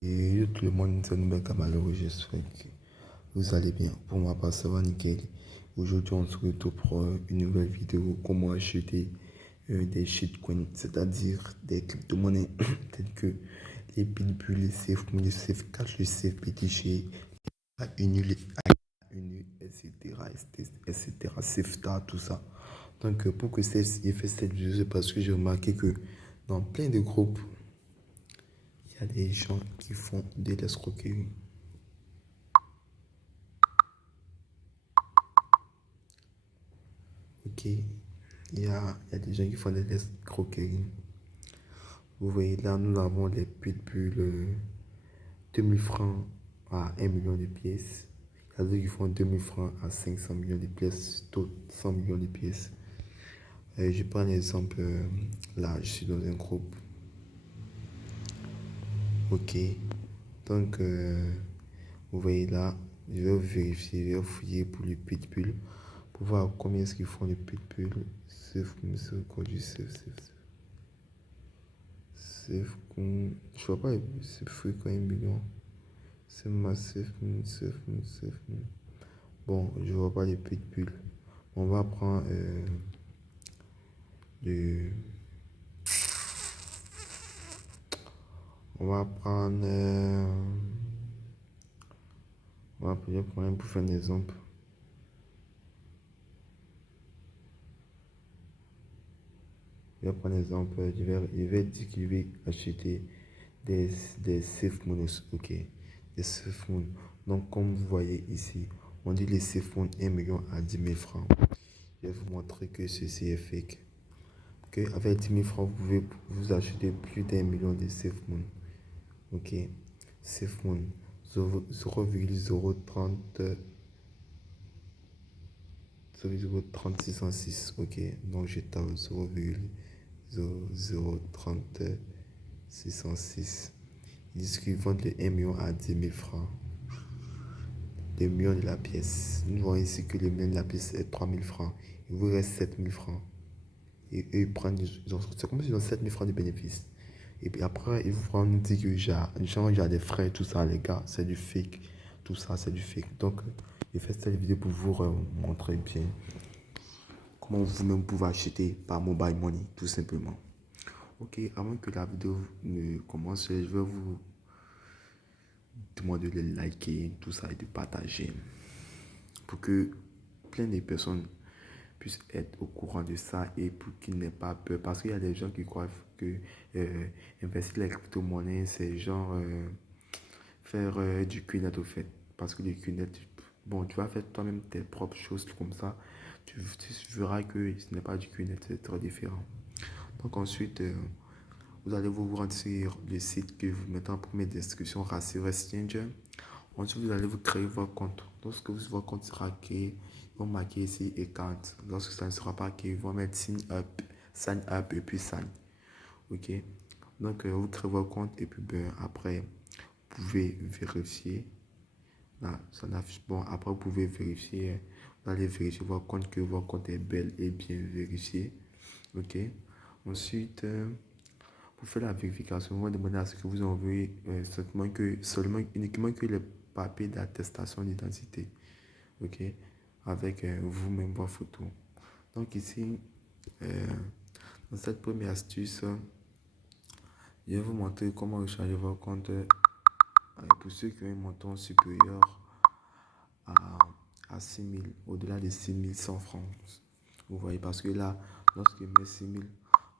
Et tout le monde, c'est une belle malheureux, j'espère que vous allez bien. Pour moi, ça va nickel. Aujourd'hui, on se retrouve pour une nouvelle vidéo. Comment acheter des shitcoins, c'est-à-dire des crypto-monnaies telles que les Pitbull, les SafeMoon, les SafeCash, les SafeBTG, Unu, etc., etc., SafeStar, tout ça. Donc, pour que j'ai fait cette vidéo, c'est parce que j'ai remarqué que dans plein de groupes, il y a des gens qui font de l'escroquerie. Ok, il y a des gens qui font de l'escroquerie. Vous voyez là, nous avons les pitbulls 2000 francs à 1 million de pièces. Il y a ceux qui font 2000 francs à 500 millions de pièces, d'autres 100 millions de pièces. Je prends l'exemple, là, je suis dans un groupe. Ok, donc vous voyez là, je vais vérifier, je vais fouiller pour le pitbull pour voir combien est-ce qu'ils font le pitbull. Sauf je vois pas, c'est fréquent 1 million. C'est massif, safe. Bon, je vois pas les pitbulls. On va prendre le. On va prendre. Je vais prendre pour faire un exemple. Je vais prendre un exemple. Je vais dire que je vais acheter des safe moon. Ok. Des safe moon. Donc, comme vous voyez ici, on dit les safe moon 1 million à 10 000 francs. Je vais vous montrer que ceci est fake. Que avec 10 000 francs, vous pouvez vous acheter plus d'1 million de SafeMoon. Ok. SafeMoon 0,030 0,3606. Ok. Donc je tape 0,00606. Ils disent qu'ils vendent les 1 million à 10 000 francs. Le million de la pièce. Nous voyons ici que le million de la pièce est 3 000 francs. Il vous reste 7 000 francs. Et eux, ils prennent, c'est comme s'ils ont 7 000 francs de bénéfices. Et puis après, ils vont nous dire que j'ai des frais, tout ça, les gars, c'est du fake. Tout ça, c'est du fake. Donc, j'ai fait cette vidéo pour vous montrer bien comment vous-même pouvez acheter par mobile money, tout simplement. Ok, avant que la vidéo ne commence, je vais vous demander de liker, tout ça, et de partager pour que plein de personnes puissent être au courant de ça et pour qu'ils n'aient pas peur. Parce qu'il y a des gens qui croient que investir les crypto-monnaies, c'est genre faire du QNET au fait. Parce que le QNET, bon, tu vas faire toi-même tes propres choses comme ça. Tu verras que ce n'est pas du QNET, c'est très différent. Donc ensuite, vous allez vous rendre sur le site que vous mettez en première description, Racine Exchange. Ensuite, vous allez vous créer votre compte. Lorsque votre compte sera créé, ils vont marquer ici account. Lorsque ça ne sera pas créé, ils vont mettre sign up et puis sign. Ok. Donc, vous créez votre compte et puis après, vous pouvez vérifier. Là, ça n'affiche. Bon, après, vous pouvez vérifier. Vous allez vérifier votre compte, que votre compte est bel et bien vérifié. Ok. Ensuite, pour faire la vérification, on va demander à ce que vous envoyez uniquement que les papiers d'attestation d'identité. Ok. Avec vous-même vos photos. Donc ici, dans cette première astuce, je vais vous montrer comment recharger votre compte pour ceux qui ont un montant supérieur à 6 000, au-delà de 6 100 francs. Vous voyez, parce que là, lorsque je mets 6 000,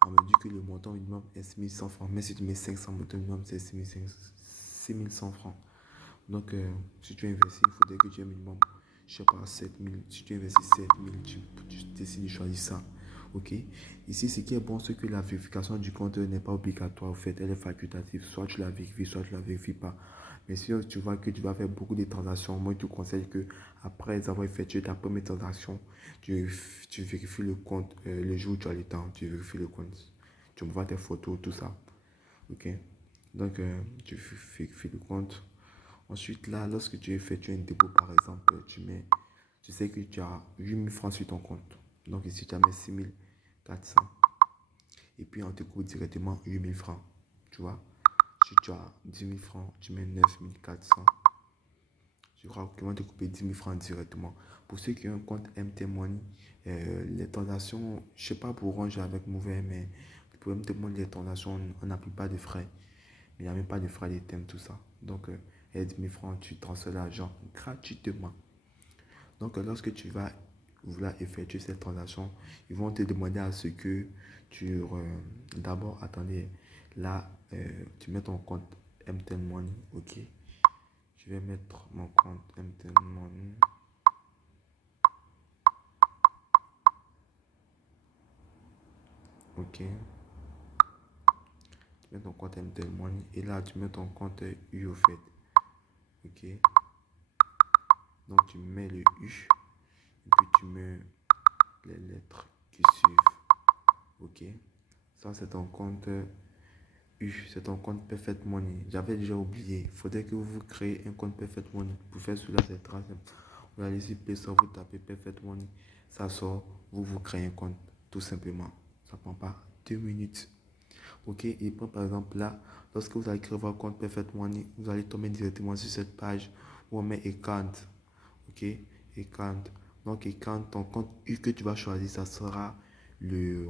on me dit que le montant minimum est 6 100 francs. Mais si tu mets 500, le montant minimum c'est 6 100 francs. Donc, si tu investis, il faudrait que tu aies minimum, je sais pas, 7 000. Si tu investis 7 000, tu décides de choisir ça. Ok. Ici, ce qui est bon, c'est que la vérification du compte n'est pas obligatoire. En fait, elle est facultative. Soit tu la vérifies, soit tu la vérifies pas. Mais si tu vois que tu vas faire beaucoup de transactions, moi, je te conseille que après avoir effectué ta première transaction, tu vérifies le compte le jour où tu as le temps. Tu vérifies le compte. Tu envoies tes photos, tout ça. Ok. Donc, tu vérifies le compte. Ensuite, là, lorsque tu effectues un dépôt, par exemple, tu sais que tu as 8 000 francs sur ton compte. Donc ici, tu as mis 6 400. Et puis, on te coupe directement 8 000 francs. Tu vois, tu as 10 000 francs, tu mets 9 400. Je crois qu'ils vont te couper 10 000 francs directement. Pour ceux qui ont un compte MT Money, les transactions, je ne sais pas pour Orange avec mauvais, mais pour MT Money, les transactions, on n'applique pas de frais. Il n'y a même pas de frais d'ITEM, tout ça. Donc, 10 000 francs, tu transfères l'argent gratuitement. Donc, lorsque tu vas vouloir effectuer cette transaction, ils vont te demander à ce que tu... d'abord, attendez, là, tu mets ton compte MTN Money, ok. Je vais mettre mon compte MTN Money. Ok. Tu mets ton compte MTN Money et là, tu mets ton compte U au fait. Ok. Donc, tu mets le U et puis tu mets les lettres qui suivent. Ok. Ça, c'est ton compte U, c'est ton compte Perfect Money. J'avais déjà oublié. Il faudrait que vous créez un compte Perfect Money. Pour faire cela, c'est très simple. Vous allez sur Play Store, vous tapez Perfect Money. Ça sort, vous créez un compte. Tout simplement. Ça ne prend pas 2 minutes. Ok. Et par exemple là, lorsque vous allez créer votre compte Perfect Money, vous allez tomber directement sur cette page où on met Account. Ok. Account. Donc, Account, ton compte U que tu vas choisir, ça sera le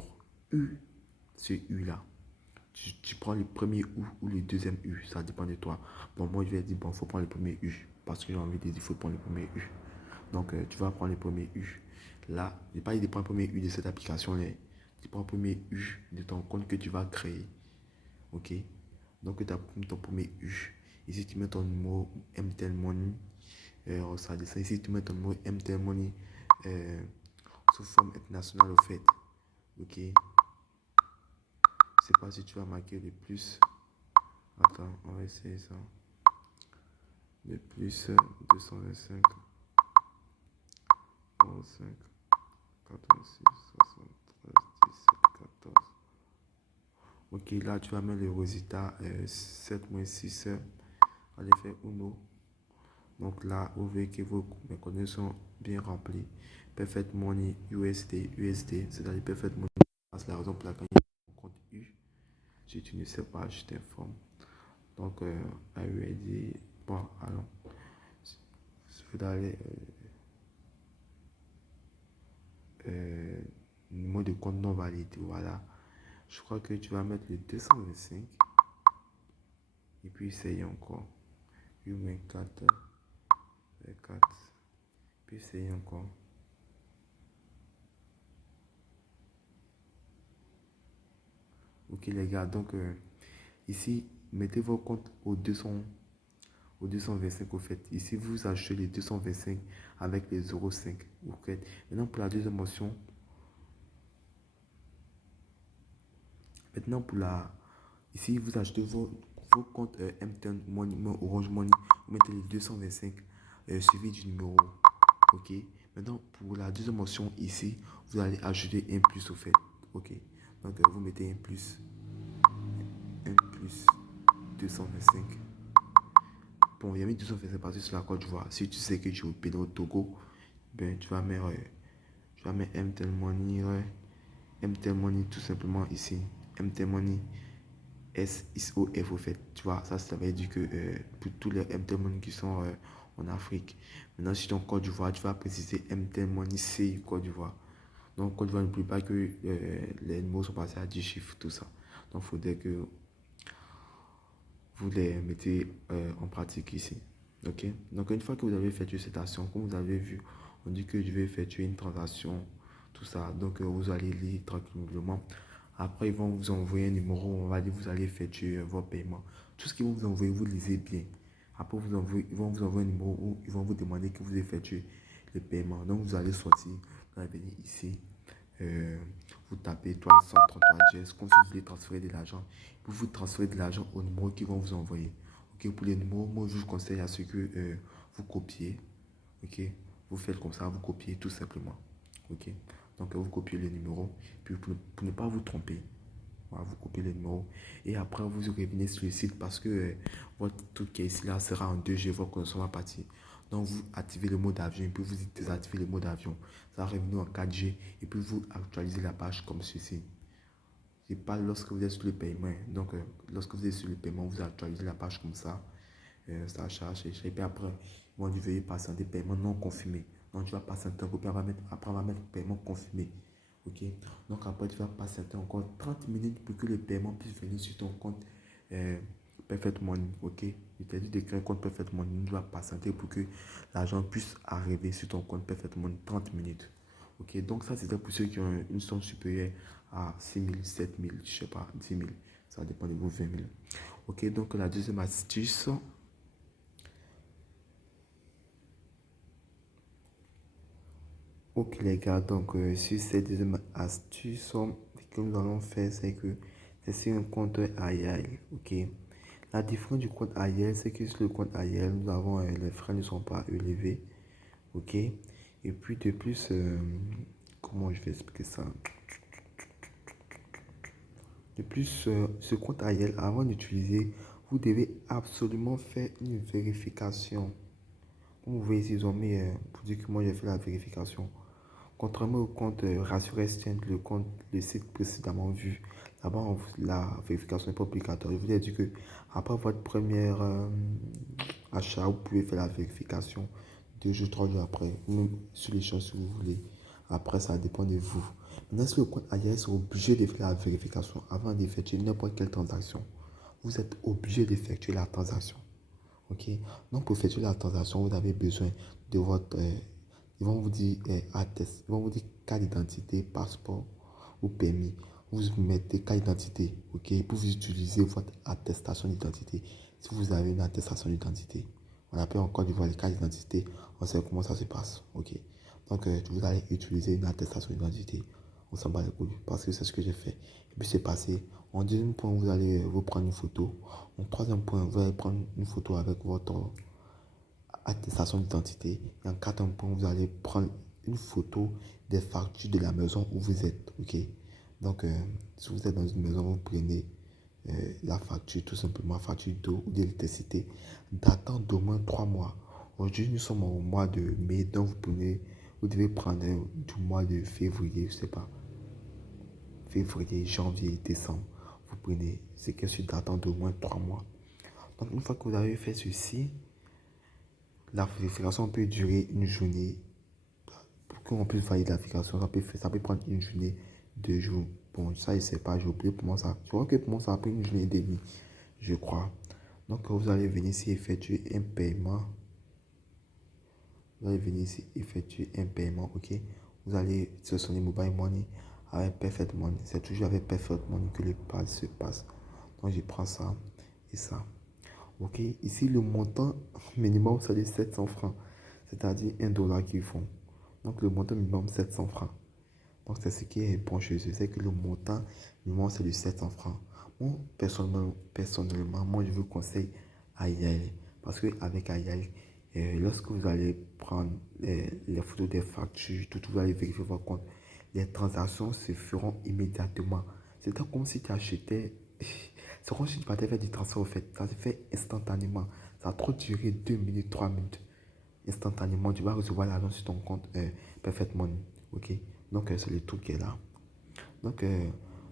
U. Ce U là. Tu prends le premier U ou le deuxième U, ça dépend de toi. Bon, moi, je vais dire, bon, il faut prendre le premier U, parce que j'ai envie de dire, il faut prendre le premier U. Donc, tu vas prendre le premier U. Là, je n'ai pas dit de prendre le premier U de cette application-là. Tu prends le premier U de ton compte que tu vas créer. OK? Donc, tu as ton premier U. Ici, tu mets ton numéro MTN Money. Ça descend. Ici, tu mets ton numéro MTN Money sous forme internationale au fait. OK? Je sais pas si tu vas marquer le plus. Attends, on va essayer ça. Le plus 225, 45, 86, 73, 17, 14. Ok, là tu vas mettre le résultat 7-6. Allez faire Uno. Donc là, vous voyez que vos méconnaissances sont bien remplies. Perfect Money USD, c'est-à-dire Perfect Money. C'est la raison pour laquelle il y a un compte U. Si tu ne sais pas, je t'informe. Donc, AUSD, bon, alors, je vais aller numéro de compte non valide. Voilà. Je crois que tu vas mettre le 225. Et puis essayer encore. Humain 4. 4. Puis essayer encore. Ok les gars, donc ici, mettez vos comptes au 225 au fait. Ici, vous achetez les 225 avec les 0,5. Ok. Maintenant, pour la deuxième option, maintenant pour la... Ici, vous achetez vos comptes MTN Money, Orange Money. Vous mettez les 225 suivi du numéro. Ok. Maintenant, pour la deuxième option ici, vous allez ajouter un plus au fait. Ok. Donc, vous mettez un plus 225. Bon, il y a mis 225 parce que sur la Côte d'Ivoire. Si tu sais que tu es au Bénin, au Togo, ben, tu vas mettre MTN Money, MTN Money tout simplement ici. MTN Money SIOF au fait. Tu vois, ça veut dire que pour tous les MTN Money qui sont en Afrique. Maintenant, si tu es en Côte d'Ivoire, tu vas préciser MTN Money C Côte d'Ivoire. Donc, Côte d'Ivoire n'oublie pas que les mots sont passés à 10 chiffres, tout ça. Donc, il faudrait que vous les mettez en pratique ici. Ok. Donc, une fois que vous avez effectué cette action, comme vous avez vu, on dit que je vais effectuer une transaction, tout ça. Donc, vous allez lire tranquillement. Après, ils vont vous envoyer un numéro, on va dire vous allez effectuer vos paiements. Tout ce qu'ils vont vous envoyer, vous lisez bien. Après, ils vont vous envoyer un numéro où ils vont vous demander que vous effectuez le paiement. Donc, vous allez sortir, vous allez venir ici. Euh, vous tapez 333 jazz comme si vous voulez transférer de l'argent. Vous transférez de l'argent au numéro qu'ils vont vous envoyer. Ok, pour les numéros, moi je vous conseille à ce que vous copiez. Ok, vous faites comme ça, vous copiez tout simplement. Ok, donc vous copiez les numéros. Puis pour ne pas vous tromper, voilà, vous copiez les numéros. Et après, vous revenez sur le site parce que votre truc qui est ici là sera en 2G, votre connexion va partir. Donc, vous activez le mode avion et puis vous désactivez le mode avion. Ça va revenir en 4G et puis vous actualisez la page comme ceci. Je parle lorsque vous êtes sur le paiement. Donc, lorsque vous êtes sur le paiement, vous actualisez la page comme ça. Ça charge, et puis après, ils vont dire veuillez patienter paiement non confirmé. Donc, tu vas patienter un peu, puis après, on va mettre paiement confirmé. Ok? Donc, après, tu vas patienter encore 30 minutes pour que le paiement puisse venir sur ton compte Perfect Money. Ok? Je t'ai dit de créer un compte Perfect Money. Tu dois patienter pour que l'argent puisse arriver sur ton compte Perfect Money 30 minutes. Ok? Donc, ça, c'était pour ceux qui ont une somme supérieure à 6 000, 7 000, je sais pas, 10 000. Ça dépend de vous, 20 000. Ok? Donc, la deuxième astuce. Ok les gars, donc sur cette deuxième astuce, ce que nous allons faire, c'est que c'est sur un compte AIL, ok. La différence du compte AIL, c'est que sur le compte AIL, nous avons, les frais ne sont pas élevés, ok. Et puis de plus, comment je vais expliquer ça? De plus, ce compte AIL, avant d'utiliser, vous devez absolument faire une vérification. Comme vous voyez ici, ils ont mis, pour dire que moi j'ai fait la vérification. Contrairement au compte Rassurez Exchange, le site précédemment vu, là-bas, la vérification n'est pas obligatoire. Je vous ai dit que après votre premier achat, vous pouvez faire la vérification 2 jours, 3 jours après, ou sur les choses si vous voulez. Après, ça dépend de vous. Maintenant, si le compte ailleurs, c'est obligé de faire la vérification avant d'effectuer n'importe quelle transaction. Vous êtes obligé d'effectuer la transaction. Ok? Donc, pour effectuer la transaction, vous avez besoin de votre. Ils vont vous dire attest. Ils vont vous dire carte d'identité, passeport ou permis. Vous mettez carte d'identité. Ok? Pour vous utiliser votre attestation d'identité. Si vous avez une attestation d'identité, on appelle encore du les cartes d'identité. On sait comment ça se passe. Ok? Donc, vous allez utiliser une attestation d'identité. On s'en bat les couilles parce que c'est ce que j'ai fait. Et puis, c'est passé. En deuxième point, vous allez vous prendre une photo. En troisième point, vous allez prendre une photo avec votre attestation d'identité. Et en quatrième point, vous allez prendre une photo des factures de la maison où vous êtes. Ok? Donc, si vous êtes dans une maison, vous prenez la facture, tout simplement, facture d'eau ou d'électricité, datant d'au moins 3 mois. Aujourd'hui, nous sommes au mois de mai, donc vous devez prendre du mois de février, je sais pas, février, janvier, décembre. Vous prenez ce qui est datant d'au moins 3 mois. Donc, une fois que vous avez fait ceci, la vérification peut durer une journée. Pour qu'on puisse valider la vérification, ça peut prendre une journée, 2 jours. Bon, ça, je ne sais pas, j'ai oublié pour moi ça. Je crois que pour moi, ça a pris une journée et demie, je crois. Donc, vous allez venir ici effectuer un paiement. Vous allez venir ici effectuer un paiement, ok? Vous allez sélectionner Mobile Money avec Perfect Money. C'est toujours avec Perfect Money que le pas se passe. Donc, je prends ça et ça. Ok, ici le montant minimum c'est de 700 francs, c'est-à-dire 1 dollar qu'ils font. Donc le montant minimum 700 francs. Donc c'est ce qui est bon chez eux, c'est que le montant minimum c'est de 700 francs. Moi, personnellement, moi je vous conseille Ayel. Parce qu'avec Ayel, lorsque vous allez prendre les photos des factures, tout, vous allez vérifier votre compte, les transactions se feront immédiatement. C'est comme si tu achetais. C'est comme si tu partais faire du transfert au fait. Ça se fait instantanément. Ça a trop duré 2 minutes, 3 minutes. Instantanément, tu vas recevoir l'argent sur ton compte Perfect Money. Ok? Donc, c'est le truc qui est là. Donc,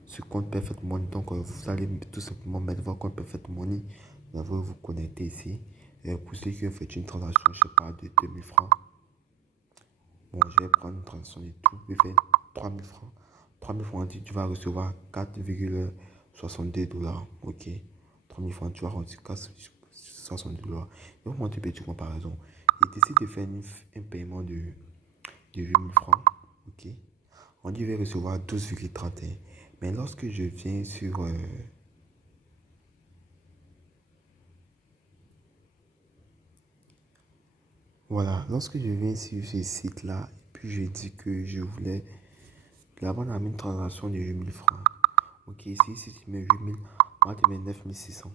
ce compte Perfect Money, donc, vous allez tout simplement mettre votre compte Perfect Money. Vous allez vous connecter ici. Pour ceux qui ont fait une transaction, je ne sais pas, de 2000 francs. Bon, je vais prendre une transaction et tout. Je vais faire 3000 francs. 3000 francs, tu vas recevoir 4,62 dollars. Ok. 3000 francs, tu vas recevoir 62 dollars. Je vais vous montrer une petite comparaison. Il décide de faire un paiement de 8000 francs. Ok. On dit qu'il va recevoir 12,31. Mais lorsque je viens sur. Voilà. Lorsque je viens sur ce site-là, puis je dis que je voulais. Là-bas, on a mis une transaction de 8000 francs. Ok, ici, si tu mets 8000, on va te mettre 9600.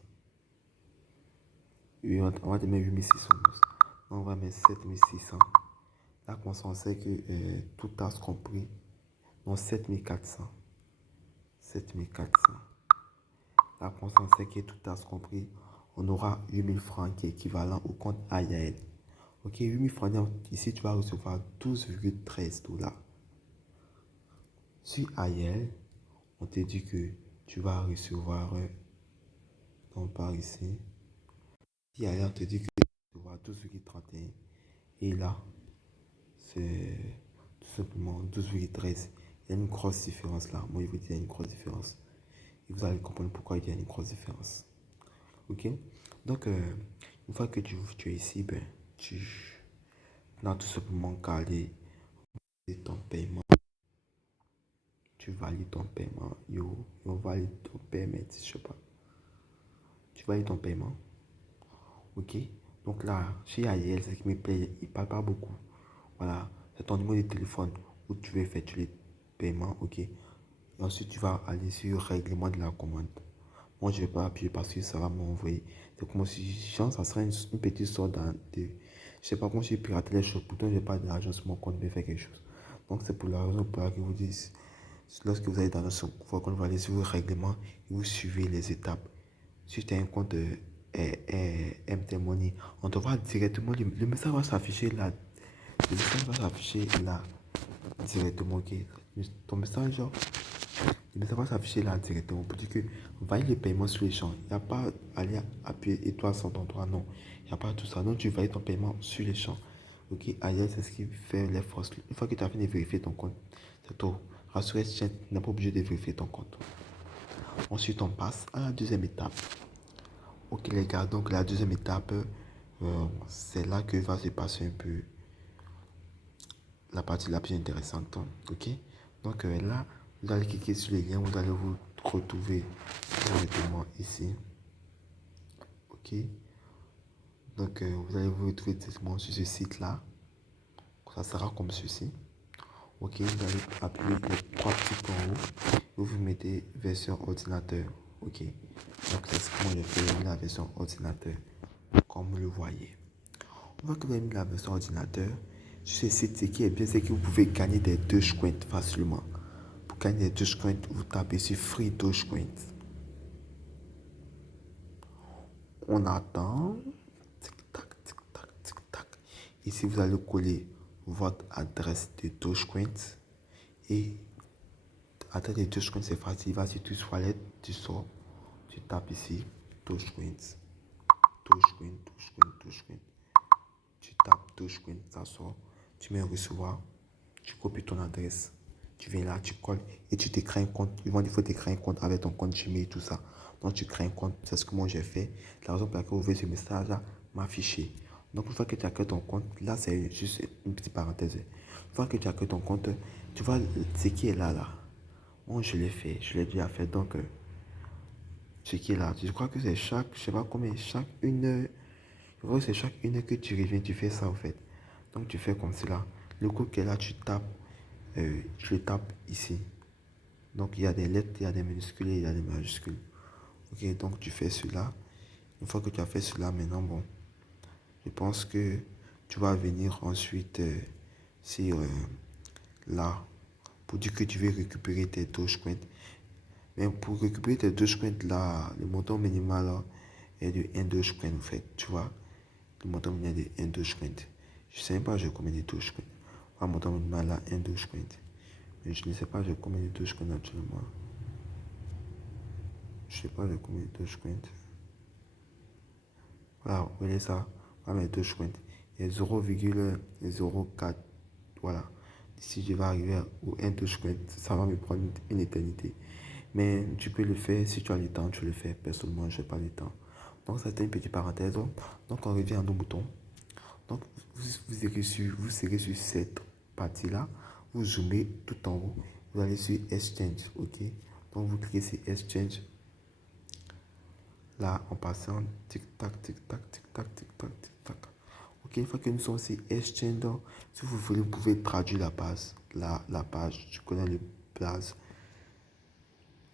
Et on va te mettre 8600. On va mettre 7600. Là, on sait que tout taxe compris. Non, 7400. 7400. Là, on sait que tout taxe compris. On aura 8000 francs qui est équivalent au compte AIAL. Ok, 8000 francs. Ici, tu vas recevoir 12,13 dollars. Sur AIL, on te dit que tu vas recevoir donc par ici. Si ailleurs on te dit que tu vas tout ce qui est 31 et là, c'est tout simplement 12,13. Il y a une grosse différence là. Moi, je vous dis, il y a une grosse différence. Et vous allez comprendre pourquoi il y a une grosse différence. Ok? Donc, une fois que tu es ici, ben, tu n'as tout simplement qu'à aller ton paiement. Tu valides ton paiement. Yo valide ton paiement, je sais pas. Tu valides ton paiement. Ok? Donc là, chez Ariel, ce qui me plaît, il ne parle pas beaucoup. Voilà, c'est ton numéro de téléphone où tu veux effectuer les paiements, ok? Et ensuite, tu vas aller sur règlement de la commande. Moi, je ne vais pas appuyer parce que ça va m'envoyer. C'est comme si, genre, ça serait une petite sorte de... Je sais pas comment j'ai piraté les choses. Pourtant, je n'ai pas d'argent sur mon compte, je vais faire quelque chose. Donc, c'est pour la raison pour laquelle vous dites, lorsque vous allez dans votre compte, vous allez sur le règlement et vous suivez les étapes. Si tu as un compte MT Money, on te voit directement, le message va s'afficher là. Le message va s'afficher là directement, ok? Ton message, genre, le message va s'afficher là directement pour dire que valide le paiement sur l'échange. Il n'y a pas à aller appuyer étoile 133, non. Il n'y a pas tout ça. Donc, tu valides ton paiement sur l'échange. Ok, ailleurs, c'est ce qui fait les forces. Une fois que tu as fini de vérifier ton compte, c'est tout. Rassurez, tu n'es pas obligé de vérifier ton compte. Ensuite, on passe à la deuxième étape. Ok, les gars, donc la deuxième étape, c'est là que va se passer un peu la partie la plus intéressante. Ok, donc là, vous allez cliquer sur les liens, vous allez vous retrouver directement ici. Ok, donc vous allez vous retrouver directement sur ce site-là. Ça sera comme ceci. Ok, vous allez appuyer les trois petits points en haut. Vous mettez version ordinateur. Ok, donc c'est ce que moi j'ai fait, la version ordinateur, comme vous le voyez. Une fois que vous avez mis la version ordinateur, sur ce site, ce qui est bien, c'est que vous pouvez gagner des Dogecoin facilement. Pour gagner des Dogecoin, vous tapez sur Free Dogecoin. On attend. Tic-tac, tic-tac, tic-tac. Ici, vous allez coller votre adresse de Dogecoin. Et adresse de Dogecoin, c'est facile. Il va sur tu wallet, tu sors, tu tapes ici Dogecoin. Dogecoin, Dogecoin, Dogecoin. Tu tapes Dogecoin, ça sort. Tu mets recevoir. Tu copies ton adresse, tu viens là, tu colles et tu te crées un compte. Il faut te créer un compte avec ton compte Gmail et tout ça. Donc tu crées un compte, c'est ce que moi j'ai fait. La raison pour laquelle vous voyez ce message là m'afficher. Donc une fois que tu as créé ton compte, là c'est juste une petite parenthèse. Une fois que tu as créé ton compte, tu vois ce qui est là. Moi je l'ai fait, je l'ai déjà fait. Donc ce qui est là, je crois que c'est chaque, je sais pas combien, chaque une heure. Je crois que c'est chaque une heure que tu reviens, tu fais ça en fait. Donc tu fais comme cela. Le code qui est là, tu tapes. Je le tape ici. Donc il y a des lettres, il y a des minuscules et il y a des majuscules. Ok, donc tu fais cela. Une fois que tu as fait cela, maintenant, bon, je pense que tu vas venir ensuite sur là pour dire que tu veux récupérer tes Dogecoin. Mais pour récupérer tes Dogecoin là, le montant minimal là, est de 1 Dogecoin en fait, tu vois. Le montant minimal est de 1 Dogecoin. Je ne sais même pas j'ai combien de Dogecoin. Le montant minimal là, 1 Dogecoin. Mais je ne sais pas j'ai combien de Dogecoin actuellement. Je ne sais pas j'ai combien de Dogecoin. Voilà, vous voyez ça. Voilà mes Dogecoin. Il y a 0,04. Voilà. Si je vais arriver au 1 Dogecoin, ça va me prendre une éternité. Mais tu peux le faire si tu as le temps, tu le fais. Personnellement, je n'ai pas le temps. Donc, c'était une petite parenthèse. Donc, on revient à nos boutons. Donc, vous serez sur cette partie-là. Vous zoomez tout en haut. Vous allez sur Exchange. OK? Donc, vous cliquez sur Exchange. Là, en passant, tic-tac, tic-tac, tic-tac, tic-tac, tic-tac. OK, une fois que nous sommes sur Exchange, si vous voulez, vous pouvez traduire la page. La page, tu connais le blaze.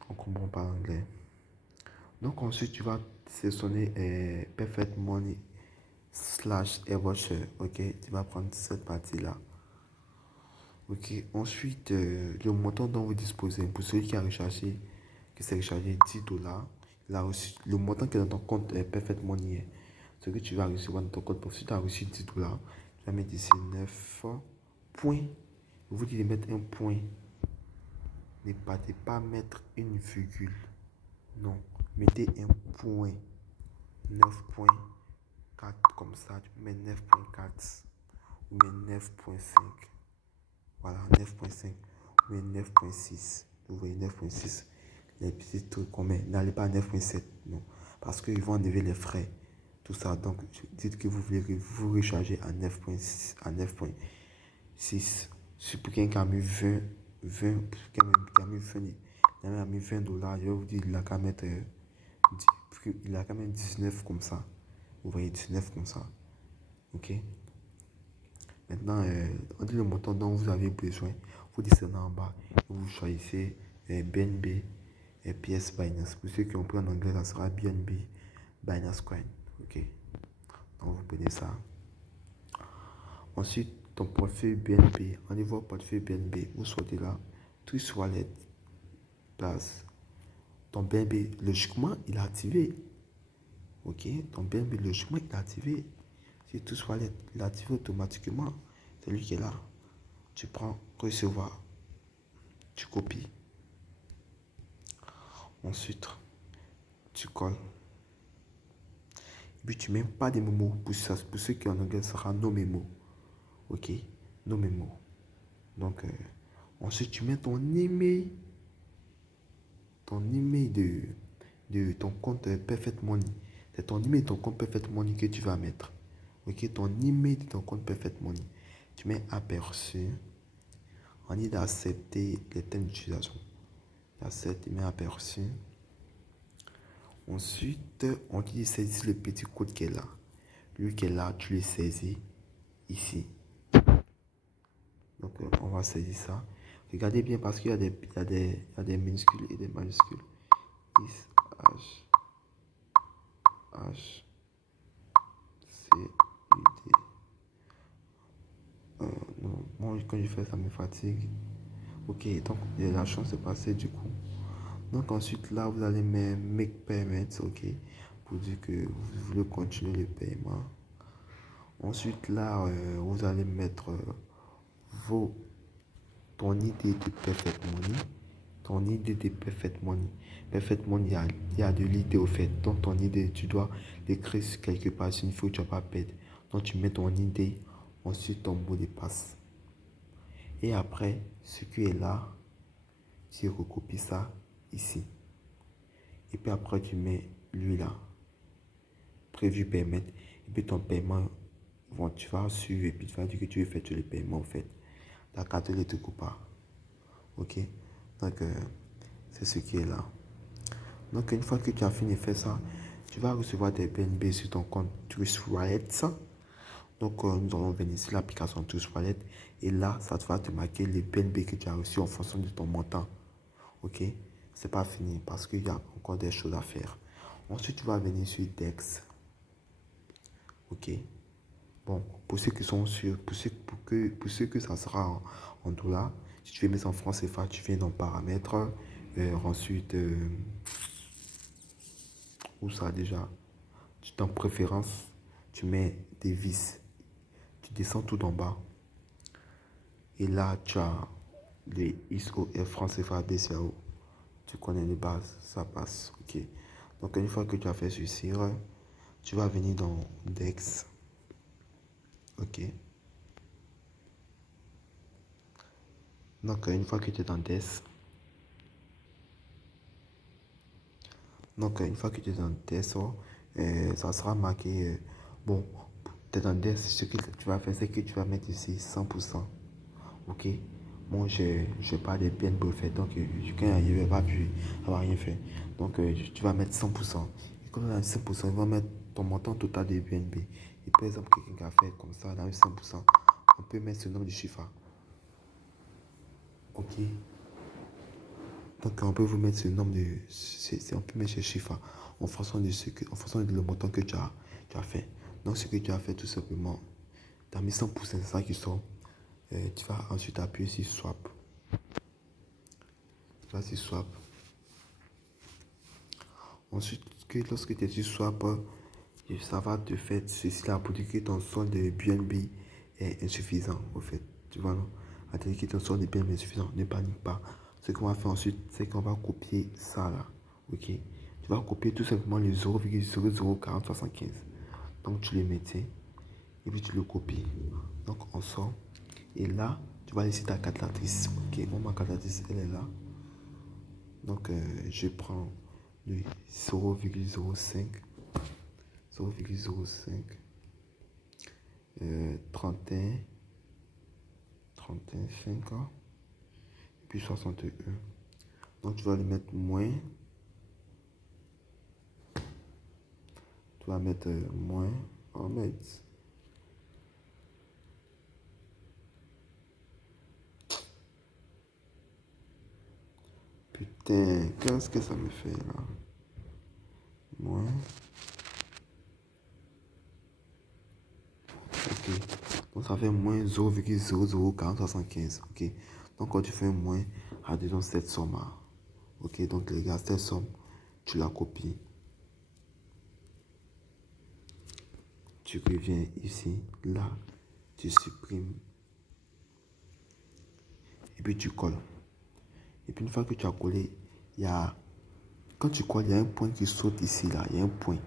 On comprend pas anglais. Donc, ensuite, tu vas sélectionner Perfect Money slash Airwatcher. OK, tu vas prendre cette partie-là. Ok, ensuite, le montant dont vous disposez, pour celui qui a rechargé, qui s'est rechargé 10 dollars, le montant qui est dans ton compte est parfaitement nié. Ce que tu vas recevoir dans ton compte, si tu as reçu 10 dollars, tu vas mettre ici 9 points. Vous dites de mettre un point. Ne partez pas mettre une virgule. Non, mettez un point 9,4 comme ça, tu mets 9,4 ou mets 9,5. Voilà, 9,5 ou mets 9,6. Vous voyez 9,6. Les petits trucs qu'on met. N'allez pas à 9,7. Non. Parce qu'ils vont enlever les frais. Tout ça. Donc, dites que vous voulez vous recharger à 9,6. À 9,6. C'est pour quelqu'un qui a mis 20, qui a mis 20, il a mis $20. Je vais vous dire, il a qu'à mettre, il a qu'à mettre 19 comme ça. Vous voyez, 19 comme ça. Ok. Maintenant, on dit le montant dont vous avez besoin. Vous descendez en bas. Vous choisissez BNB et PS Binance. Pour ceux qui ont pris en anglais, ça sera BNB Binance Coin. Ok. Donc, vous prenez ça. Ensuite, ton portefeuille BNB. On y voit portefeuille BNB. Vous sortez là. Twist Wallet. Place. Ton BNB, logiquement, il est activé. Ok. Ton BNB, logiquement, il est activé. Si Twist Wallet, il est activé automatiquement. C'est lui qui est là. Tu prends recevoir. Tu copies. Ensuite, tu colles. Et puis tu mets pas des mémos. Pour ceux qui en anglais, ça sera no mémos. Ok? No mémos. Donc, ensuite, tu mets ton email. Ton email de ton compte Perfect Money. C'est ton email de ton compte Perfect Money que tu vas mettre. Ok? Ton email de ton compte Perfect Money. Tu mets aperçu. On dit d'accepter les thèmes d'utilisation. Accepte, tu mets aperçu. Ensuite, on dit saisir le petit code qui est là. Lui qui est là, tu le saisis ici. Donc, on va saisir ça. Regardez bien parce qu'il y a des minuscules et des majuscules. Is H, H, C, U, D. Non, moi, quand je fais ça, me fatigue. Ok, donc, la chance est passée du coup. Donc, ensuite, là, vous allez mettre Make Payments, ok, pour dire que vous voulez continuer le paiement. Ensuite, là, vous allez mettre vos, ton idée de Perfect Money. Ton idée de Perfect Money. Perfect Money, il y a de l'idée au fait. Donc, ton idée, tu dois l'écrire quelque part. Sinon, il faut que tu ne vas pas perdre. Donc, tu mets ton idée, ensuite ton mot de passe. Et après, ce qui est là, tu recopies ça ici. Et puis après, tu mets lui là. Prévu permettre. Et puis ton paiement, bon, tu vas suivre et puis tu vas dire que tu veux faire tous les paiements en fait. La carte ne te coupe pas. Ok? Donc, c'est ce qui est là. Donc, une fois que tu as fini de faire ça, tu vas recevoir des BNB sur ton compte Trust Wallet. Donc, nous allons venir ici l'application Trust Wallet. Et là, ça va te marquer les BNB que tu as reçus en fonction de ton montant. Ok? C'est pas fini parce qu'il y a encore des choses à faire. Ensuite, tu vas venir sur DEX. Ok? Bon, pour ceux qui sont sûrs, pour ceux que ça sera en dollars, si tu veux mettre en francs CFA, tu viens dans paramètres. Ensuite, où ça déjà? Dans préférence, tu mets des vis. Tu descends tout en bas. Et là, tu as les ISO, francs CFA, BCAO. Tu connais les bases, ça passe. Ok. Donc, une fois que tu as fait ceci, tu vas venir dans DEX. Ok. Donc, une fois que tu es dans DEX, ça sera marqué. Bon, tu es dans DEX, ce que tu vas faire, c'est que tu vas mettre ici 100%. Ok. Moi, je pas de bien fait. Donc, quand il ne va pas pu avoir rien fait. Donc, tu vas mettre 100%. Et comme on a 100%, il va mettre ton montant total de BNB. Et par exemple, quelqu'un qui a fait comme ça, dans 100%, on peut mettre ce nombre de chiffres. Ok. Donc, on peut vous mettre ce nombre de. On peut mettre ce chiffre en fonction de en fonction de le montant que tu as fait. Donc, ce que tu as fait, tout simplement, tu as mis 100%, c'est ça qui sort. Tu vas ensuite appuyer sur swap. Tu vas sur swap. Ensuite, lorsque tu es sur swap, ça va te faire ceci là pour dire que ton solde de BNB est insuffisant, au fait. Tu vois, non? À dire que ton solde de BNB est insuffisant, ne panique pas. Ce qu'on va faire ensuite, c'est qu'on va copier ça là. Ok? Tu vas copier tout simplement le 0,004075. Donc tu le mettais et puis tu le copies. Donc on sort. Et là, tu vas laisser ta calculatrice. Ok, moi ma calculatrice, elle est là. Donc je prends le 0,05, 0,05, 31, 31, 5 ans, et puis 61. Donc tu vas le mettre moins. Tu vas mettre moins. On va mettre. Putain, qu'est-ce que ça me fait là? Moins. Ok. Donc ça fait moins 0,004075. Ok. Donc quand tu fais moins, admettons cette somme là. Ok. Donc les gars, cette somme, tu la copies. Tu reviens ici, là, tu supprimes. Et puis tu colles. Et puis une fois que tu as collé, il y a. Quand tu colles, il y a un point qui saute ici, là. Il y a un point.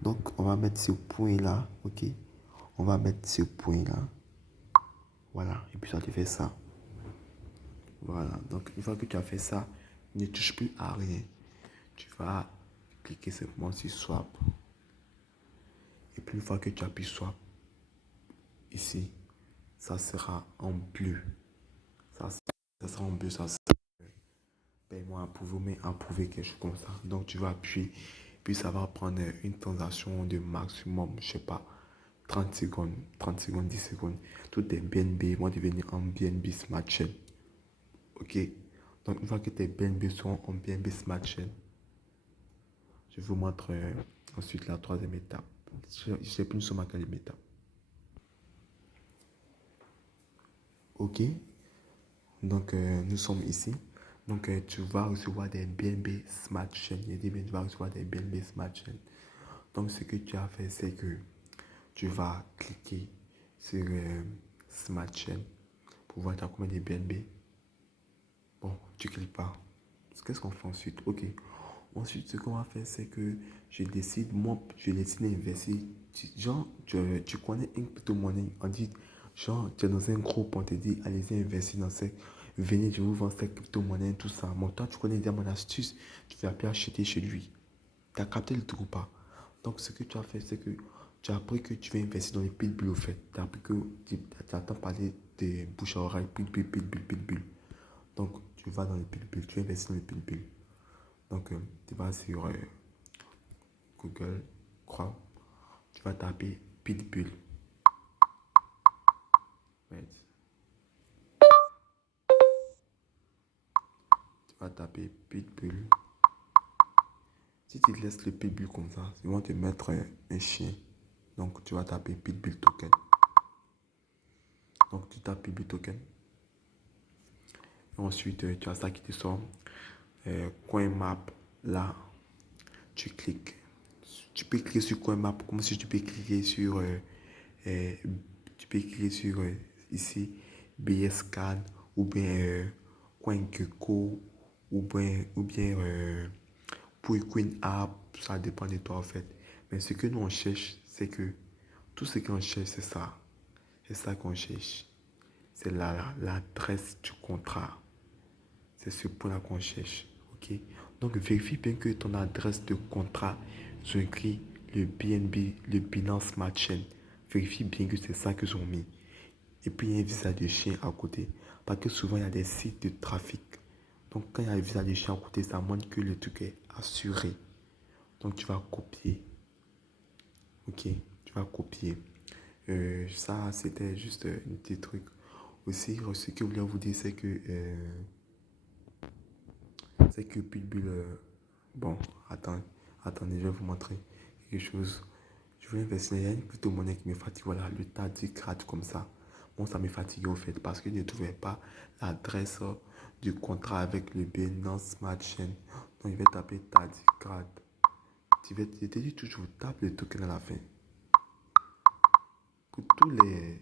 Donc on va mettre ce point là. Ok. On va mettre ce point là. Voilà. Et puis ça te fait ça. Voilà, donc une fois que tu as fait ça, ne touche plus à rien. Tu vas cliquer simplement sur Swap. Et puis une fois que tu appuies Swap, ici, ça sera en bleu. Ça, ça sera en bleu, ça sera paye-moi approuver, mais approuver quelque chose comme ça. Donc tu vas appuyer, puis ça va prendre une transaction de maximum, je sais pas, 30 secondes, 10 secondes. Tout est BNB, moi devenir en BNB Smart Chain. Ok, donc une fois que tes BNB sont en BNB Smart Chain, je vous montre ensuite la troisième étape. Je ne sais plus nous sommes à quelle étape. Ok, donc nous sommes ici. Donc tu vas recevoir des BNB Smart Chain. Il dit bien tu vas recevoir des BNB Smart Chain. Donc ce que tu as fait, c'est que tu vas cliquer sur Smart Chain pour voir tu as combien de BNB. Bon, tu cliques pas. Qu'est-ce qu'on fait ensuite? Ok. Ensuite, ce qu'on va faire, c'est que je décide d'investir. Genre, tu connais une crypto-monnaie. On dit, genre, tu es dans un groupe, on te dit, allez-y, investir dans cette. Venez, je vous vends cette crypto-monnaie, tout ça. Moi, toi, tu connais déjà mon astuce. Tu vas plus acheter chez lui. Tu as capté le truc ou pas? Donc, ce que tu as fait, c'est que tu as appris que tu vas investir dans les pitbulls, au fait. Tu as appris que tu attends parler des bouche à oreille, pitbull, pitbull, pitbull. Donc, tu vas dans les pitbulls, tu investis dans les pitbulls. Donc, tu vas sur Google, Chrome, tu vas taper pitbull. Right. Tu vas taper pitbull. Si tu laisses le pitbull comme ça, ils vont te mettre un chien. Donc, tu vas taper pitbull token. Donc, tu tapes pitbull token. Et ensuite, tu as ça qui te sort. CoinMap, là, tu cliques. Tu peux cliquer sur CoinMap comme si tu peux cliquer sur tu peux cliquer sur ici BSCAN ou bien CoinGecko ou bien Queen App, ça dépend de toi en fait. Mais ce que nous on cherche, c'est que tout ce qu'on cherche, c'est ça. C'est ça qu'on cherche. C'est l'adresse du contrat. C'est ce point-là qu'on cherche. Ok? Donc vérifie bien que ton adresse de contrat sont écrit le BNB, le Binance Smart Chain. Vérifie bien que c'est ça qu'ils ont mis. Et puis il y a un visa de chien à côté. Parce que souvent il y a des sites de trafic. Donc quand il y a un visa de chien à côté, ça montre que le truc est assuré. Donc tu vas copier. Ok? Tu vas copier. Ça, c'était juste un petit truc. Aussi, ce que je voulais vous dire, c'est que Pitbull. Bon, attendez, je vais vous montrer quelque chose. Je vais investir. Il y a une crypto-monnaie qui me fatigue. Voilà, le Tardigrade comme ça. Bon, ça me fatigue au fait parce que je ne trouvais pas l'adresse du contrat avec le Binance Smart Chain. Donc, je vais taper Tardigrade. Je te dis toujours, tape le token à la fin. Pour tous les,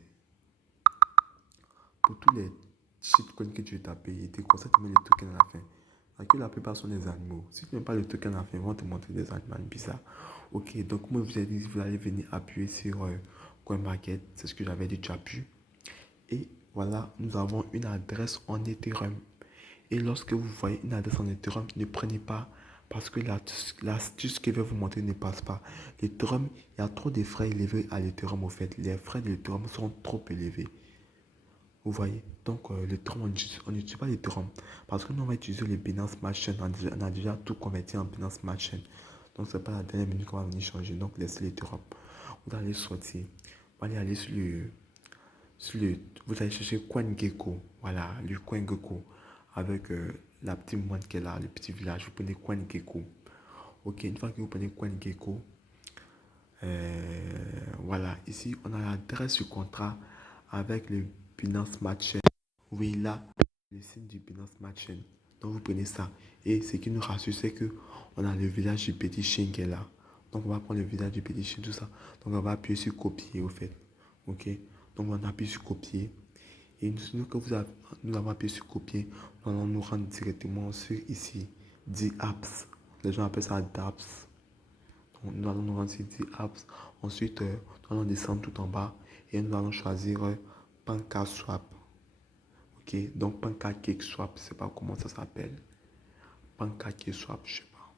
pour tous les shitcoins que tu veux taper, il te conseille de mettre le token à la fin. Parce que la plupart sont des animaux. Si tu n'aimes pas le truc en Afrique, ils vont te montrer des animaux bizarres. Ok, donc moi, je vous ai dit, vous allez venir appuyer sur CoinMarket. C'est ce que j'avais dit, tu appuies. Et voilà, nous avons une adresse en Ethereum. Et lorsque vous voyez une adresse en Ethereum, ne prenez pas parce que l'astuce que je vais vous montrer ne passe pas. L'Ethereum, il y a trop de frais élevés à l'Ethereum au fait. Les frais de l'Ethereum sont trop élevés. Vous voyez? Donc, l'Ethereum, on n'utilise pas l'Ethereum. Parce que nous, on va utiliser le Binance Smart Chain. On a déjà tout converti en Binance Smart Chain. Donc, ce n'est pas la dernière minute qu'on va venir changer. Donc, laissez l'Ethereum. Vous allez sortir. Vous allez aller vous allez chercher CoinGecko. Voilà, le CoinGecko. Avec la petite moine qui est là, le petit village. Vous prenez CoinGecko. Ok, une fois que vous prenez CoinGecko, voilà, ici, on a l'adresse du contrat avec le Binance Smart Chain. Oui, là, le signe du Binance Smart Chain. Donc, vous prenez ça. Et ce qui nous rassure, c'est que on a le village du petit chien qui est là. Donc, on va prendre le village du petit chien, tout ça. Donc, on va appuyer sur copier, au fait. Ok. Donc, on appuie sur copier. Et nous, que nous avons appuyé sur copier, nous allons nous rendre directement sur ici, dit apps. Les gens appellent ça dApps. Donc, nous allons nous rendre sur dit apps. Ensuite, nous allons descendre tout en bas et nous allons choisir PancakeSwap. Ok, donc PancakeSwap, je ne sais pas comment ça s'appelle. PancakeSwap, je ne sais pas.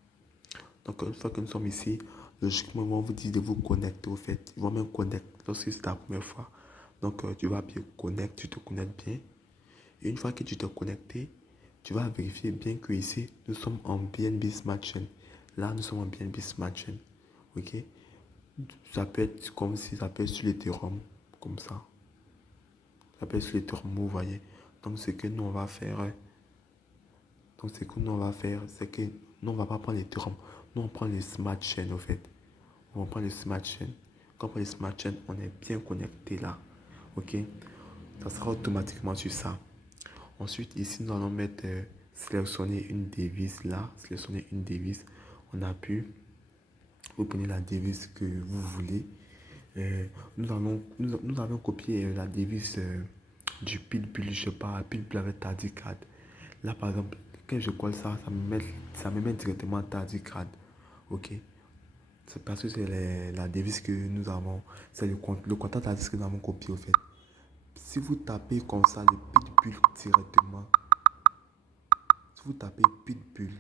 Donc, une fois que nous sommes ici, logiquement, ils vont vous dire de vous connecter au fait. Ils vont même connecter lorsque c'est ta première fois. Donc, tu vas appuyer connect, tu te connectes bien. Et une fois que tu t'es connecté, tu vas vérifier bien que ici, nous sommes en BNB Smart Chain. Là, nous sommes en BNB Smart Chain. Ok? Ça peut être comme si ça peut être sur l'Ethereum, comme ça. Ça peut être sur l'Ethereum, vous voyez. Donc, ce que nous, on va faire, c'est que nous, on ne va pas prendre l'Ethereum. Nous, on prend les Smart Chain, au fait. On prend les Smart Chain. Quand on prend les Smart Chain, on est bien connecté là. Ok? Ça sera automatiquement sur ça. Ensuite, ici, nous allons mettre sélectionner une devise là. Sélectionner une devise. On appuie. Vous prenez la devise que vous voulez. Nous avons copié la devise du Pitbull, je sais pas, Pitbull avec Tardycard. Là, par exemple, quand je colle ça, ça me met directement Tardycard. Ok. C'est parce que c'est la devise que nous avons. C'est le contact Tardycard que nous avons copié au fait. Si vous tapez comme ça le Pitbull directement, si vous tapez Pitbull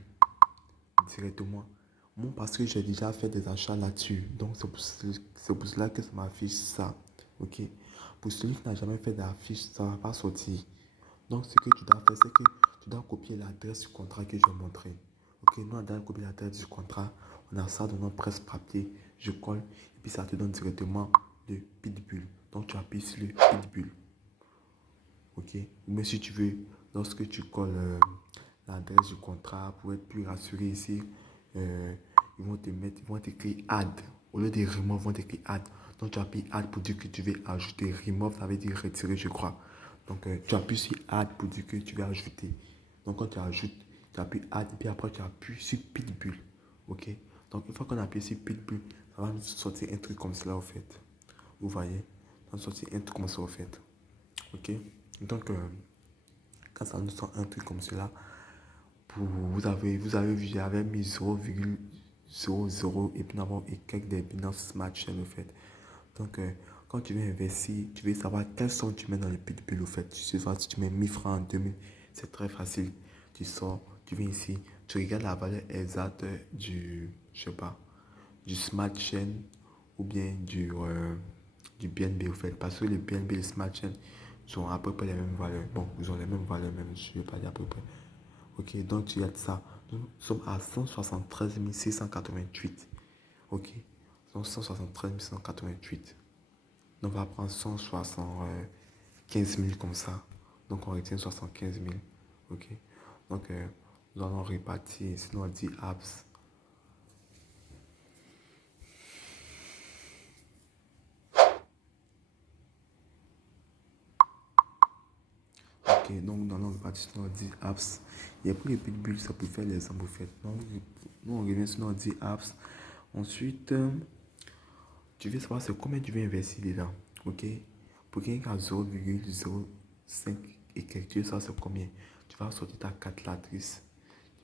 directement, moi parce que j'ai déjà fait des achats là-dessus, donc c'est pour cela que ça m'affiche ça. Ok. Pour celui qui n'a jamais fait d'affiche, ça ne va pas sortir. Donc ce que tu dois faire, c'est que tu dois copier l'adresse du contrat que je vais montrer. Ok, nous on doit copier l'adresse du contrat. On a ça dans notre presse-papier. Je colle et puis ça te donne directement le Pitbull. Donc tu appuies sur le Pitbull. Ok, mais si tu veux, lorsque tu colles l'adresse du contrat pour être plus rassuré ici, ils vont t'écrire add. Au lieu de remove, ils vont t'écrire add. Donc tu appuies add pour dire que tu veux ajouter. Remove, ça veut dire retirer, je crois. Donc tu appuies sur add pour dire que tu veux ajouter. Donc quand tu ajoutes, tu appuies add et puis après tu appuies sur Pitbull. Ok, donc une fois qu'on a appuyé sur Pitbull, ça va nous sortir un truc comme cela au fait. Vous voyez, ça va nous sortir un truc comme ça au fait. Ok, donc quand ça nous sort un truc comme cela, vous avez vu, j'avais mis 0,00 et puis nous avons quelques des Binance Smart Chain au fait. Donc quand tu veux investir, tu veux savoir quelle somme tu mets dans le Pitbull au fait. Tu sais pas si tu mets 1000 francs en 2000, c'est très facile. Tu sors, tu viens ici, tu regardes la valeur exacte je sais pas, du Smart Chain ou bien du BNB au fait. Parce que le BNB et le Smart Chain sont à peu près les mêmes valeurs. Bon, ils ont les mêmes valeurs même, je ne vais pas dire à peu près. Ok, donc tu regardes ça. Nous sommes à 173 688. Ok, donc 173 688. Donc on va prendre 175 000 comme ça. Donc on retient 75 000. Ok, donc nous allons répartir. Sinon on dit apps. Ok, donc dans notre partie, on dit apps. Et pour les pitbulls, ça peut faire les embouffettes. Donc, nous, on revient sur notre dit apps. Ensuite, tu veux savoir c'est combien tu veux investir dedans. Ok, pour quelqu'un qui a 0,05 et quelque chose, ça c'est combien. Tu vas sortir ta calculatrice.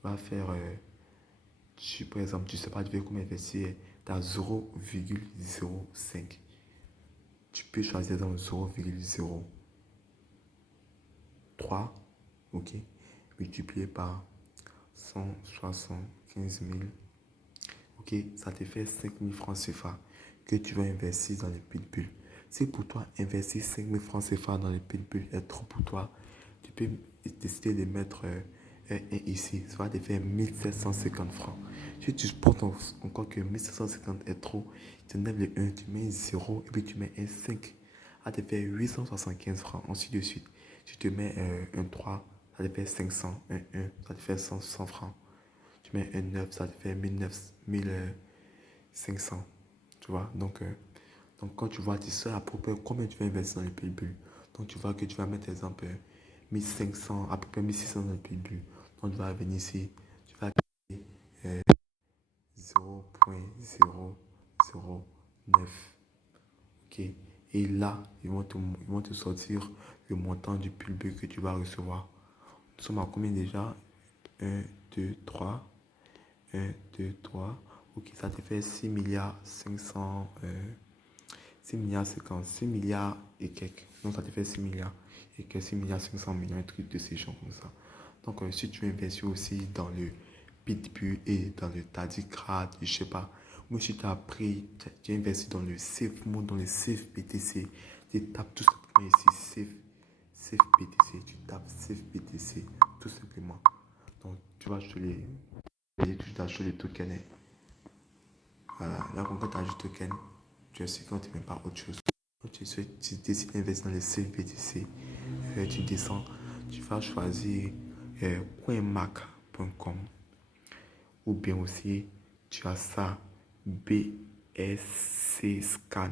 vas faire, par exemple, tu sais pas, tu veux comment investir, tu as 0,05. Tu peux choisir dans 0,03, ok, multiplié par 175 000. Ok, ça te fait 5 000 francs CFA que tu vas investir dans les pitbulls. Si pour toi, investir 5 000 francs CFA dans les pitbulls est trop pour toi, tu peux décider de mettre un ici. Ça va te faire 1 750 francs. Si tu penses encore que 1 750 est trop, tu enlèves le 1, tu mets 0 et puis tu mets un 5. Ça te fait 875 francs, ainsi de suite. Si tu mets un 3, ça te fait 500. Un 1, ça te fait 100 francs. Tu mets un 9, ça te fait 1500. Tu vois, donc quand tu vois, tu sais à peu près combien tu vas investir dans les PayPal. Donc tu vois que tu vas mettre, exemple, 1500, à peu près 1600 dans les PayPal. Donc tu vas venir ici, tu vas cliquer 0,009. Ok. Et là, ils vont te sortir le montant du PayPal que tu vas recevoir. Nous sommes à combien déjà? 1, 2, 3. 1, 2, 3. Ok, ça te fait 6 milliards 500. 6 milliards 50. 6 milliards et quelques. Non, ça te fait 6 milliards et quelques. 6 milliards 500 millions, un truc de ces gens comme ça. Donc, si tu investis aussi dans le Pitbull et dans le Tadigrad, je sais pas. Moi, si tu as pris, tu as investi dans le SafeMode, dans le Safe BTC, tu tapes tout simplement ici Safe BTC. Tu tapes Safe BTC, tout simplement. Donc, tu vas acheter tu achètes les tokens. Voilà, là, quand tu achètes les tokens, tu es sûr qu'on ne te met pas autre chose. Quand tu décides d'investir dans les CBDC, tu descends, tu vas choisir coinmac.com ou bien aussi tu as ça, BSC Scan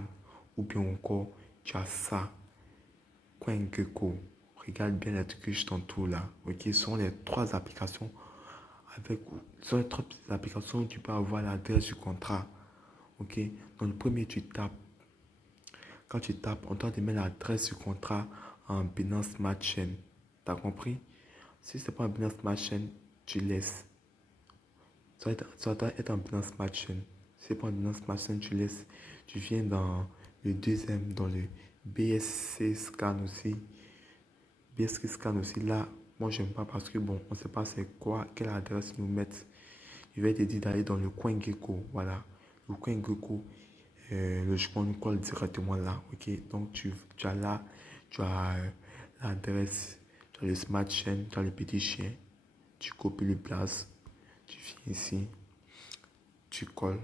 ou bien encore tu as ça, CoinGecko. Regarde bien les trucs que je t'entoure là. Ok, ce sont les trois applications ce sont les trois applications où tu peux avoir l'adresse du contrat. Ok, donc le premier tu tapes. Quand tu tapes, on doit te mettre l'adresse du contrat en Binance Smart Chain. T'as compris? Si c'est pas en Binance Smart Chain, tu laisses. Ça doit être en Binance Smart Chain. Si c'est pas en Binance Smart Chain, tu laisses. Tu viens dans le deuxième, dans le BSC Scan aussi. BSC Scan aussi, là, moi j'aime pas parce que bon, on sait pas c'est quoi, quelle adresse ils nous mettent. Je vais te dire d'aller dans le CoinGecko. Voilà. Le CoinGecko, logiquement, nous colle directement là. Ok. Donc, tu as là, tu as l'adresse, tu as le smart chain, tu as le petit chien. Tu copies le place. Tu viens ici. Tu colles.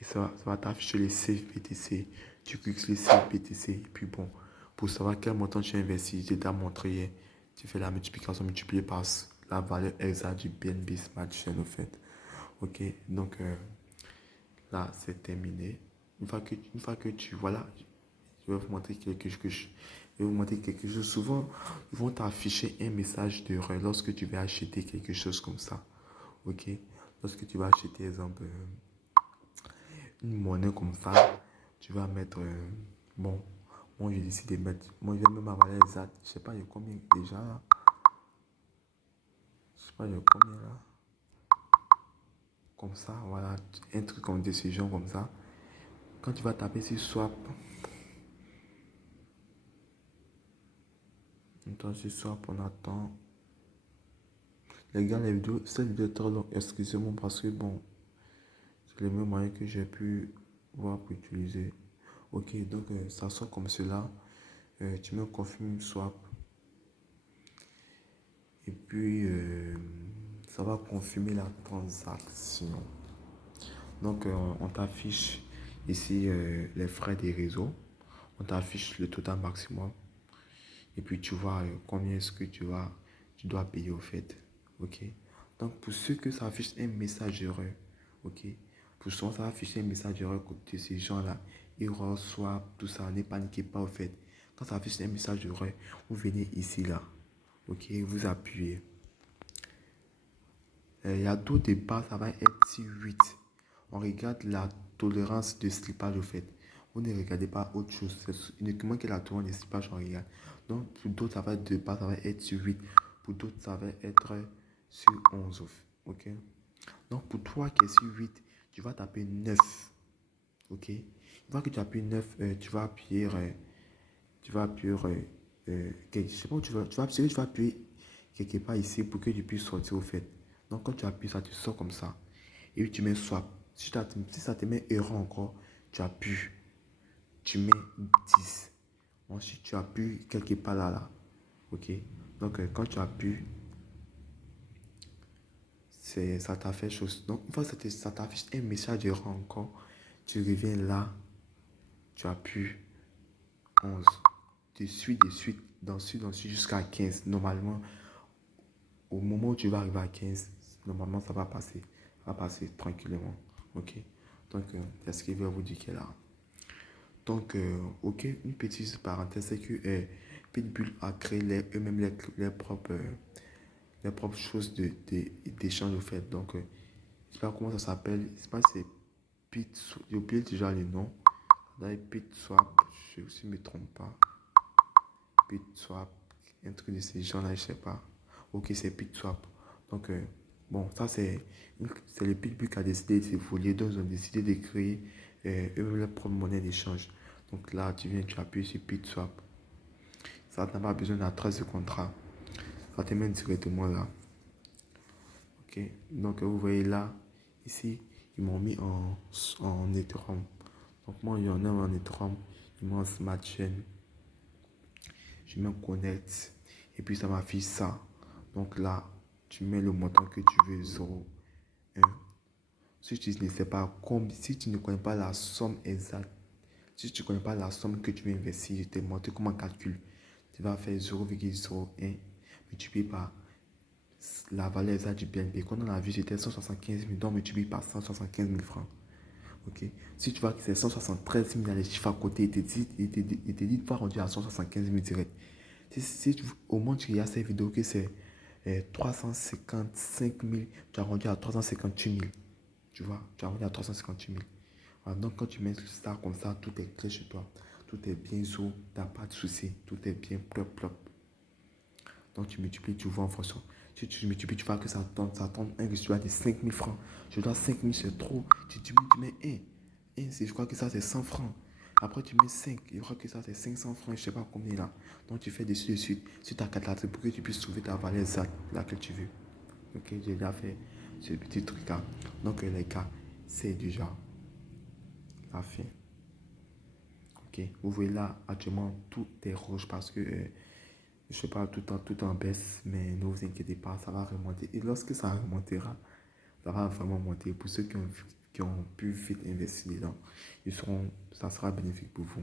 Et ça va t'afficher les Safe BTC. Tu cliques sur les Safe BTC. Et puis bon, pour savoir quel montant tu as investi, je t'ai montré. Tu fais la multiplication multipliée par la valeur exacte du BNB Smart Chain, au fait. Ok, donc là, c'est terminé. Une fois que tu... Voilà, je vais vous montrer quelque chose. Je vais vous montrer quelque chose. Souvent, ils vont t'afficher un message d'erreur lorsque tu vas acheter quelque chose comme ça. Ok, lorsque tu vas acheter, exemple, une monnaie comme ça, tu vas mettre... bon, moi, j'ai décidé de mettre... Moi, je vais même avoir les exact. Je sais pas, il y a combien déjà là. Je sais pas, il y a combien là. Comme ça, voilà. Un truc comme décision comme ça. Quand tu vas taper sur swap, attends, sur swap, on attend. Les gars, les vidéos, cette vidéo est très longue. Excusez-moi parce que bon, c'est le même moyen que j'ai pu voir pour utiliser. Ok, donc ça sort comme cela. Tu me confirmes swap. Et puis, ça va confirmer la transaction. Donc, on t'affiche ici les frais des réseaux. On t'affiche le total maximum. Et puis, tu vois combien est-ce que tu dois payer au fait. Ok. Donc, pour ceux que ça affiche un message erreur, ok. Pour ceux que ça affiche un message erreur côté ces gens-là, erreur, swap, tout ça, ne paniquez pas au fait. Quand ça affiche un message erreur, vous venez ici, là. Ok, vous appuyez. Il y a d'autres débats, ça va être 8. On regarde la tolérance de slippage au fait. Vous ne regardez pas autre chose. C'est uniquement que la tolérance de slippage on regarde. Donc pour d'autres, ça va être 2 pas, ça va être sur 8. Pour d'autres, ça va être sur 11. Ok. Donc, pour toi qui est sur 8, tu vas taper 9. Ok. Une fois que tu appuies 9, tu vas appuyer, je sais pas où tu vas appuyer quelque part ici pour que tu puisses sortir au fait. Donc, quand tu appuies ça, tu sors comme ça. Et puis, tu mets swap. Si ça te met erreur encore, tu appuies. Tu mets 10. Ensuite, tu appuies quelque part là. Ok. Donc, quand tu appuies, ça t'affiche chose. Donc, une fois que ça t'affiche un message d'erreur encore, tu reviens là, tu appuies 11. De suite, jusqu'à 15. Normalement, au moment où tu vas arriver à 15, normalement, ça va passer. Ça va passer tranquillement. Ok. Donc, c'est ce qu'il veut vous dire qu'il est là. Donc, ok, une petite parenthèse, c'est que Pitbull a créé eux-mêmes les propres choses d'échange au fait. Donc, je ne sais pas comment ça s'appelle. Je ne sais pas si c'est Pit. J'ai oublié déjà le nom. Pit Swap, je ne me trompe pas. Pit Swap, un truc de ces gens-là, je ne sais pas. Ok, c'est Pit Swap. Donc, bon, ça, c'est le Pitbull qui a décidé de s'évoluer. Donc, ils ont décidé de créer eux-mêmes leur propre monnaie d'échange. Donc là, tu appuies sur Pit Swap. Ça n'a pas besoin d'un trace de contrat. Ça te met directement là. Ok, donc vous voyez là, ici, ils m'ont mis en Ethereum. Donc moi, il y en a en Ethereum, ils m'ont en Smart Chain. Je mets Connect et puis ça m'affiche ça. Donc là, tu mets le montant que tu veux, 0,1. Si tu ne sais pas, si tu ne connais pas la somme exacte, si tu ne connais pas la somme que tu veux investir, je t'ai montré comment on calcule. Tu vas faire 0,01 multiplié par la valeur exacte du BNB. Quand on a vu, c'était 175 000, donc multiplié par 175 000 francs. Ok. Si tu vois que c'est 173 000, les chiffres à côté, il te dit de pas rendu à 175 000 direct. Au moins tu regardes cette vidéo que c'est 355 000, tu as rendu à 358 000. Tu vois, tu as rendu à 358 000. Voilà, donc quand tu mets ça comme ça, tout est clair chez toi. Tout est bien sous, tu n'as pas de soucis. Tout est bien plop plop. Donc tu multiplies, tu vois en fonction. Si tu multiplies, tu vois que ça tombe un résultat de 5 000 francs. Je dois 5 000, c'est trop. Tu mets 1. 1, je crois que ça c'est 100 francs. Après tu mets 5. Je crois que ça c'est 500 francs. Je ne sais pas combien là. Donc tu fais dessus, sur ta calculatrice pour que tu puisses trouver ta valeur exacte, laquelle tu veux. Ok, j'ai déjà fait ce petit truc là. Donc les gars, c'est déjà la fin. Ok, vous voyez là, actuellement, tout est rouge parce que je sais pas, tout en baisse, mais ne vous inquiétez pas, ça va remonter. Et lorsque ça remontera, ça va vraiment monter. Pour ceux qui ont pu vite investir dedans, ça sera bénéfique pour vous.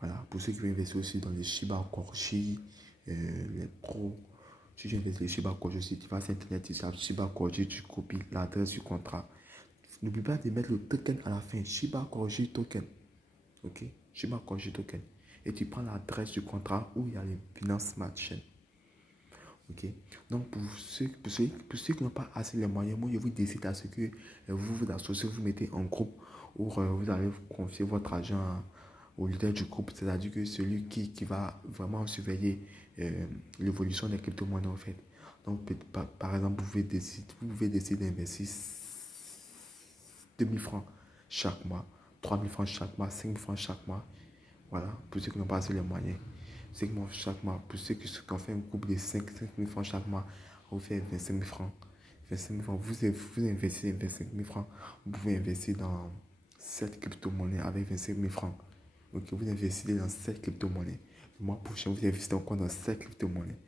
Voilà, pour ceux qui veulent investir aussi dans les Shiba Corgi, les pros, si tu investis les Shiba Corgi aussi, tu vas sur Internet, tu tapes Shiba Corgi, tu copies l'adresse du contrat. N'oublie pas de mettre le token à la fin, Shiba Corgi token. Ok, Shiba Corgi token. Et tu prends l'adresse du contrat où il y a les Binance Smart Chain. Ok. Donc, pour ceux qui n'ont pas assez les moyens, moi, je vous décide à ce que vous vous associez, vous mettez en groupe où vous allez confier votre argent au leader du groupe, c'est-à-dire que celui qui va vraiment surveiller l'évolution des crypto-monnaies, en fait. Donc, par exemple, vous pouvez décider d'investir 2 000 francs chaque mois, 3 000 francs chaque mois, 5 000 francs chaque mois. Voilà, pour ceux qui n'ont pas assez les moyens. 5 000 chaque mois. Pour ceux qui ont fait un groupe de 5 000 francs chaque mois, vous faites 25 000 francs. 25 000 francs. Vous investissez 25 000 francs. Vous pouvez investir dans 7 crypto-monnaies avec 25 000 francs. Ok, vous investissez dans 7 crypto-monnaies. Le mois prochain, vous investissez encore dans 7 crypto-monnaies.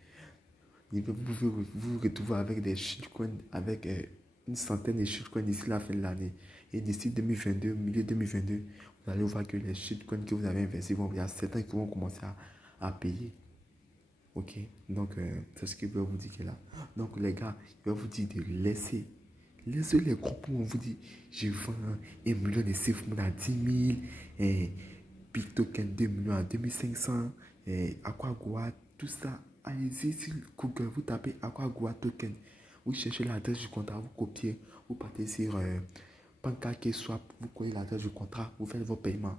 Vous pouvez vous retrouver avec des shitcoins, avec une centaine de shitcoins d'ici la fin de l'année. Et d'ici 2022, milieu 2022, vous allez voir que les shitcoins que vous avez investis il y a certains qui vont commencer à payer. Ok, donc c'est ce que je vais vous dire là. Donc les gars, je vais vous dire de laisser les groupes où on vous dit je vends 1 million de SafeMoon à 10 000, et Big Token 2 millions à 2500, et Aquagoa, tout ça. Allez-y sur Google, vous tapez Aquagoa Token, vous cherchez l'adresse du contrat, vous copiez, vous partez sur PancakeSwap, vous collez l'adresse du contrat, vous faites vos paiements.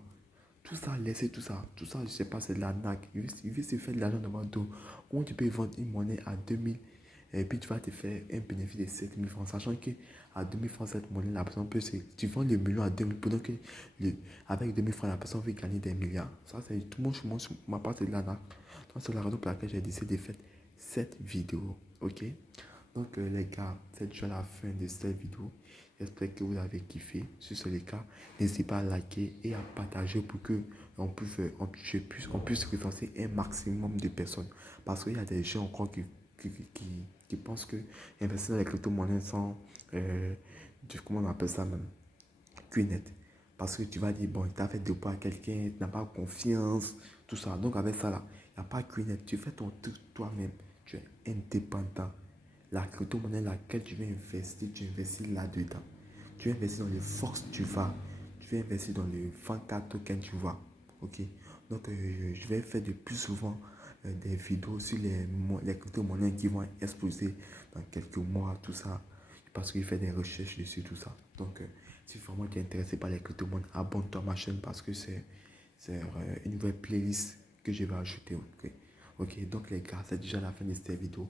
Tout ça, laissez tout ça. Tout ça, je ne sais pas, c'est de la naque. Il veut se faire de l'argent devant tout. Comment tu peux vendre une monnaie à 2000, Et puis tu vas te faire un bénéfice de 7 000 francs, sachant que à 2 000 francs, cette monnaie, la personne peut se. Tu vends le million à 2 000, pendant que avec 2 000 francs, la personne veut gagner des milliards. Ça, c'est tout le monde, ma part, c'est là. Donc, c'est la raison pour laquelle j'ai décidé de faire cette vidéo. Ok? Donc, les gars, c'est déjà la fin de cette vidéo. J'espère que vous avez kiffé. Si c'est le cas, n'hésitez pas à liker et à partager pour que on puisse recenser un maximum de personnes. Parce qu'il y a des gens encore qui pensent que investir dans les crypto-monnaies sans, comment on appelle ça même, QNet. Parce que tu vas dire, bon, tu as fait de poids à quelqu'un, tu n'as pas confiance, tout ça. Donc, avec ça, là, il n'y a pas QNet. Tu fais ton truc toi-même. Tu es indépendant. La crypto-monnaie laquelle tu veux investir, tu investis là-dedans. Tu veux investir dans le Fox, tu vas. Tu veux investir dans le Fanta token, tu vois. Ok. Donc, je vais faire de plus souvent des vidéos sur les crypto-monnaies qui vont exploser dans quelques mois, tout ça. Parce qu'il fait des recherches dessus, tout ça. Donc, si vraiment tu es intéressé par les crypto-monnaies, abonne-toi à ma chaîne parce que c'est une nouvelle playlist que je vais ajouter. Ok. Ok, donc les gars, c'est déjà la fin de cette vidéo.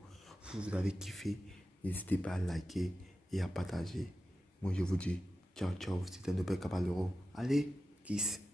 Vous avez kiffé, n'hésitez pas à liker et à partager. Moi, je vous dis ciao, ciao. C'était un nouvel Caballero. Allez, kiss.